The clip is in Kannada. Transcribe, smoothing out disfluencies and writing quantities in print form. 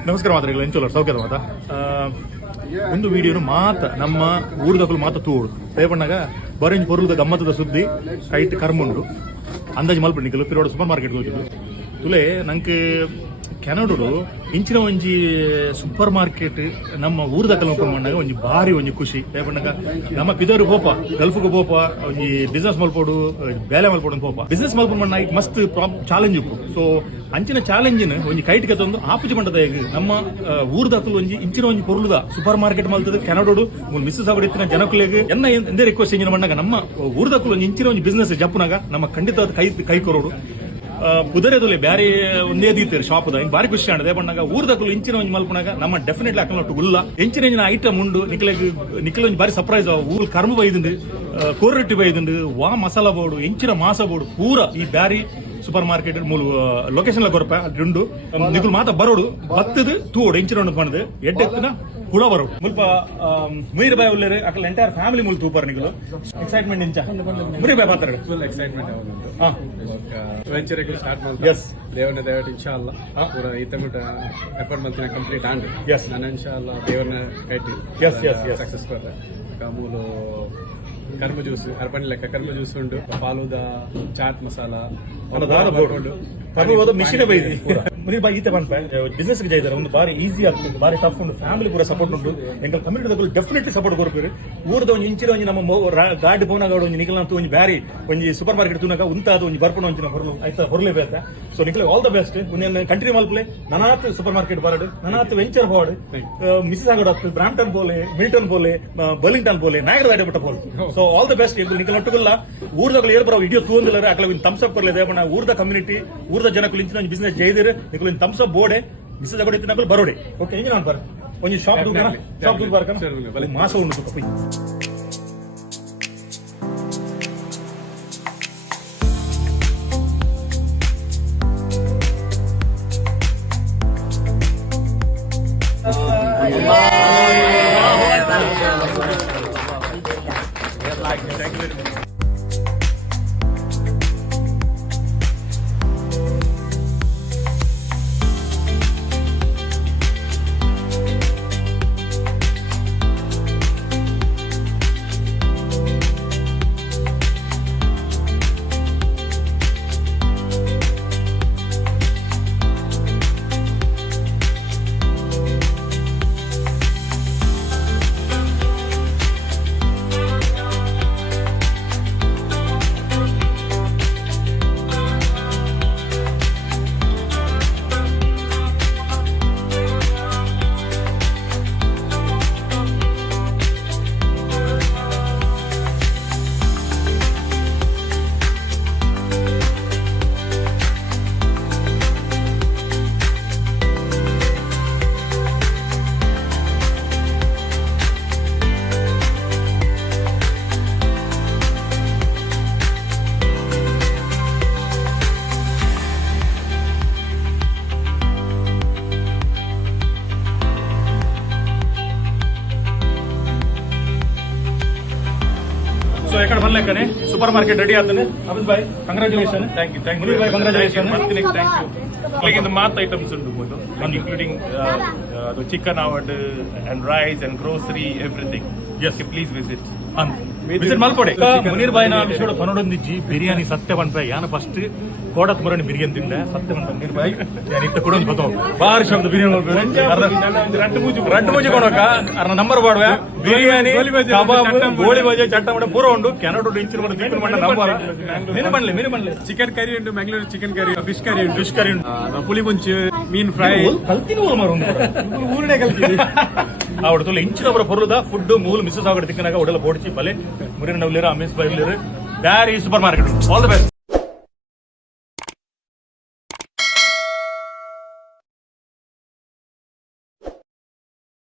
ನಮಸ್ಕಾರ ಮಾತ್ರ ಎಂಚೋಲರ್ ಸೌಖ್ಯದ ಮಾತ ಒಂದು ವಿಡಿಯೋನು ಮಾತ ನಮ್ಮ ಊರ್ದಕ್ಕಲು ಮಾತ ತೂಡು ರೇಪಣ್ಣಾಗ ಬರೇಂಜ್ ಪೊರುದ ಗಮ್ಮತ್ತದ ಸುದ್ದಿ ಕೈಟ್ ಕರ್ಮುಂಡು ಅಂದಾಜು ಮಲ್ಪ ನಿಕಲು ಪಿರೋಡು ಸೂಪರ್ ಮಾರ್ಕೆಟ್ ಹೋಗಿದ್ದು ತುಲೆ ನಂಗೆ ಕೆನಡರು ಇಂಚಿನ ಒಂಜಿ ಸೂಪರ್ ಮಾರ್ಕೆಟ್ ನಮ್ಮ ಊರ್ದಕ್ಕಲು ಓಪನ್ ಮಾಡಾಗ ಒಂಜಿ ಭಾರಿ ಒಂಜಿ ಖುಷಿ ರೇಪಣ್ಣಾಗ ನಮ್ಮ ಪಿದರು ಪೋಪ ಗಲ್ಫ್ಗೆ ಪೋಪ ಒಂಜಿ ಬಿಸ್ನೆಸ್ ಮಲ್ಪೋಡು ಬೇಲೆ ಮಲ್ಪೋಡು ಪೋಪ ಬಿಸ್ನೆಸ್ ಮಲ್ಪೋಡು ಮಣ್ಣ ಮಸ್ತ್ ಚಾಲೆಂಜ್ ಉಪ್ಪು ಸೊ ಅಂಚಿನ ಚಾಲೆಂಜಿನ ಒಂಜಿ ಕೈಟ್ಗೆ ತಂದು ಆಪುಜಿ ಮಂಡದ ನಮ್ಮ ಊರ್ದಕ್ಕಲು ಒಂಜಿ ಇಂಚಿನ ಒಂಜಿ ಪೊರುಳುದ ಸೂಪರ್ ಮಾರ್ಕೆಟ್ ಮಲ್ತದ ಕೆನಡೋಡು ಮಿಸ್ಸಸ್ ಆಗಡಿತ್ತಿನ ಜನಕುಲೆಗೆ ಎನ್ನ ಎಂದೇ ರಿಕ್ವೆಸ್ಟ್ ಇಂಜಿನ ಮಣ್ಣಾಗ ನಮ್ಮ ಊರ್ದಕ್ಕಲು ಒಂಜಿ ಇಂಚಿನ ಒಂಜಿ ಬಿಸ್ನೆಸ್ ಜಪ್ಪನಾಗ ನಮ್ಮ ಖಂಡಿತ ಕೈ ಕೊರೋಡು ಕುದುರೆದೊಲೆ ಬ್ಯಾರೆ ಒಂದೇ ದೀತಾರೆ ಶಾಪ್ದ ಹಿಂಗೆ ಬಾರಿ ಖುಷಿ ಆಡದೆ ಬಣ್ಣಾಗ ಊರ್ದಕ್ಕಲು ಇಂಚಿನ ಒಂಜಿ ಮಲ್ಪನಾಗ ನಮ್ಮ ಡೆಫಿನೆಟ್ಲಿ ಅಕ್ಕನೊಟ್ಟು ಗುಲ್ಲ ಎಂಚಿನ ಐಟಮ್ ಉಂಡು ನಿಖಲ ಒಂಜಿ ಬಾರಿ ಸರ್ಪ್ರೈಸ್ ಊರ್ ಕರ್ಮ ಬೈದುಂಡು ಕೋರಟ್ಟಿ ಬೈದುಂಡು ವಾ ಮಸಾಲಾ ಬೋರ್ಡು ಎಂಚಿನ ಮಾಸ ಬೋರ್ಡು ಪೂರ ಈ ಬ್ಯಾರಿ ಸೂಪರ್ ಮಾರ್ಕೆಟ್ ಮೂಲ ಲೊಕೇಶನ್ ಕೊರಪ ಅದುಂಡು ನಿಖಲ್ ಮಾತ ಬರೋಡು ಬತ್ತದು ತೂಡು ಎಂಚಿನ ಪಣದು ಎಡ್ಡೆತ್ತಿನ ಹುಳ ಬರೋಡು ಮುಲ್ಪ ಮುಯಿರ ಬಾಯ್ ಉಳ್ಳೇರು ಅಕಲ್ ಎಂಟೈರ್ ಫ್ಯಾಮಿಲಿ ಮುಲ್ ತೂಪರ್ ನಿಖಲು ಎಕ್ಸೈಟ್ಮೆಂಟ್ ಇಂಚ ಮುರಿ ಬಾಯ್ ಮಾತಾಡ ಫುಲ್ ಎಕ್ಸೈಟ್ಮೆಂಟ್ ವೆಂಚರ್ ಸ್ಟಾರ್ಟ್ ಮಾಡ್ತಾರೆ ಎಸ್ ದೇವರನ್ನ ದಯವಿಟ್ಟು ಇನ್ಶಾಲ್ಲ ಪೂರ ಈತ ಎಫರ್ಟ್ ಮಂತಿನ ಕಂಪ್ಲೀಟ್ ಆಂಡ್ ಎಸ್ ನಾನು ಇನ್ಶಾಲ್ಲ ದೇವರನ್ನ ಕೈಟಿ ಎಸ್ ಎಸ್ ಎಸ್ ಸಕ್ಸಸ್ ಕೊಡ್ರೆ ಮೂಲು ಕರ್ಮ ಜ್ಯೂಸ್ ಅರ್ಪಣೆ ಲೆಕ್ಕ ಕರ್ಮ ಜ್ಯೂಸ್ ಉಂಟು ಫಾಲೂದ ಚಾಟ್ ಮಸಾಲ ಮಿಷಿನ್ ಬೈದಿ ಈತೆ ಬಂದ ಬಿಸ್ನೆಸ್ ಜೈದಾರೆ ಒಂದು ಬಾರಿ ಈಸಿ ಆಗ್ತದೆ ಬಾರಿ ಟಫ್ ಉಂಟು ಫ್ಯಾಮಿಲಿ ಪೂರ ಸಪೋರ್ಟ್ ಉಂಟು ಎಂಕಲ್ ಕಮ್ಯುನಿಟಿ ಡೆಫಿನೆಟ್ಲಿ ಸಪೋರ್ಟ್ ಕೊಡ್ತೀರಿ ಊರದ ಒಂದು ಇಂಚಿನ ಒಂಜಿ ನಮ್ಮ ಗಾಡಿ ಪೋನಾಗ ಒಂಜಿ ನಿಖಲ್ನಂತೂ ಒಂಜಿ ಬ್ಯಾರಿ ಒಂಜಿ ಸೂಪರ್ ಮಾರ್ಕೆಟ್ ತೂನಾಗ ಉಂತಾದ ಒಂಜಿ ಬರ್ಪಣ ಒಂಚಿನ ಹೊರಲು ಆಯ್ತಾ ಹೊರಲೇ ಬೇಕ ಸೊ ನಿಖಲ್ ಆಲ್ ದ ಬೆಸ್ಟ್ ಒಂದು ಕಂಟ್ರಿ ಮಲ್ಪಲೆ ನನಾತ್ ಸೂಪರ್ ಮಾರ್ಕೆಟ್ ಬಾರ್ಡ್ ನನಾತ್ ವೆಂಚರ್ ಬಾರ್ಡ್ ಮಿಸಸ್ ಆಗೋದು ಬ್ರಾಂಪ್ಟನ್ ಬೋಲೆ ಮಿಲ್ಟನ್ ಬೋಲೆ ಬರ್ಲಿಂಗ್ಟನ್ ಬೋಲೆ ನಾಯಕರ ದಾಡಿ ಬಿಟ್ಟ ಬೋಲ್ ಸೊ ಆಲ್ ದ ಬೆಸ್ಟ್ ನಿಖಲ್ ಒಟ್ಟುಗಲ್ಲ ಊರ್ದಾಗಲು ಏರ್ ಬರೋ ವಿಡಿಯೋ ತೂಂದಿಲ್ಲ ಅಕಲ ಥಮ್ಸ್ ಅಪ್ ಕೊರ್ಲೆ ದೇವಣ್ಣ ಊರ್ದ ಕಮ್ಯುನಿಟಿ ಊರ್ದ ಜನಕ್ಕೂ ಇಂಚಿನ ಒಂಜಿ ಬಿಸ್ನೆಸ್ ಜೈದಿರು ನಿಖಲ್ ಥಮ್ಸ್ ಅಪ್ ಬೋರ್ಡೆ ಮಿಸಸ್ ಆಗೋಡಿ ನಕಲ್ ಬರೋಡೆ ಓಕೆ ಇಂಜಿನ ಬರ್ ಒಂಜಿ ಶಾಪ್ ದೂರ ಬರ್ಕ ಮಾಸ ಉಂಟು ಕಪ್ಪಿ ಸೊ ಎಕಡೆ ಬರ್ಲೇಕನೆ ಸೂಪರ್ ಮಾರ್ಕೆಟ್ ರೆಡಿ ಆಗ್ತಾನೆ ಅಭಿಸ್ ಬಾಯ್ ಕಂಗ್ರಾಚುಲೇಷನ್ ಥ್ಯಾಂಕ್ ಯು ಮುನೀರ್ ಬಾಯ್ ಕಂಗ್ರಾಚುಲೇಷನ್ ಥ್ಯಾಂಕ್ ಯು ಇದು ಮಾತ್ ಐಟಮ್ಸ್ ಉಂಟು ಇನ್ಕ್ಲೂಡಿಂಗ್ ಅದು ಚಿಕನ್ ಅವಡ್ and rice and grocery everything ಎಸ್ ಪ್ಲೀಸ್ ವಿಸಿಟ್ ವಿಸಿಟ್ ಮಲ್ಪೊಡೆ ಮುನೀರ್ ಬಾಯ್ನ ವಿಷಯ ಪನೊಡೊಂದಿಜ್ಜಿ ಬಿರಿಯಾನಿ ಸತ್ಯ ಬಂತ ಯಾನ ಫಸ್ಟ್ ಕೋಡತ್ ಮುರಣಿ ಬಿರಿಯಾನಿ ತಿಂದೆ ಸತ್ಯ ಬಂತ ಮುನೀರ್ ಬಾಯ್ ಯಾನ್ ಇತ್ತ ಕೊಡೊಂದು ಬತ್ತೋ ಬಾರಿ ಶಬ್ದ ಬಿರಿಯಾನಿ ರಡ್ಡು ಮುಜಿ ಕೊಡೋಕ ಅರ್ನ ನಂಬರ್ ಬಾಡುವ ಬಿರಿಯಾನಿ ಕಬಾಬ್ ಗೋಳಿ ಬಜೆ ಚಟ್ಟ ಪೂರ ಉಂಡು ಕೆನಡೋಡು ಇಂಚಿನ ಮಟ್ಟ ದೀಪನ ಮಟ್ಟ ನಂಬರ್ ಮೀನು ಬಣ್ಣ ಚಿಕನ್ ಕರಿ ಉಂಟು Mangalore chicken curry fish curry ಉಂಟು ಪುಳಿ ಮುಂಚು ಮೀನ್ ಫ್ರೈ ಕಲ್ತಿನ ಊರಡೆ ಕಲ್ತೀನಿ ಅವಡ ಇಂಚಿನ ಅವರ ಪೊರುದ ಫುಡ್ ಮೂಲ ಮಿಸ್ಸಸ್ ಆಗಡೆ ತಿಕ್ಕನಾಗ ಒಡಲ ಬೋಡ್ಚಿ ಪಲೆ ಮುರಿನ ನವ್ಲೇರ ಅಮೇಶ್ ಬಾಯ್ Beary super market all the best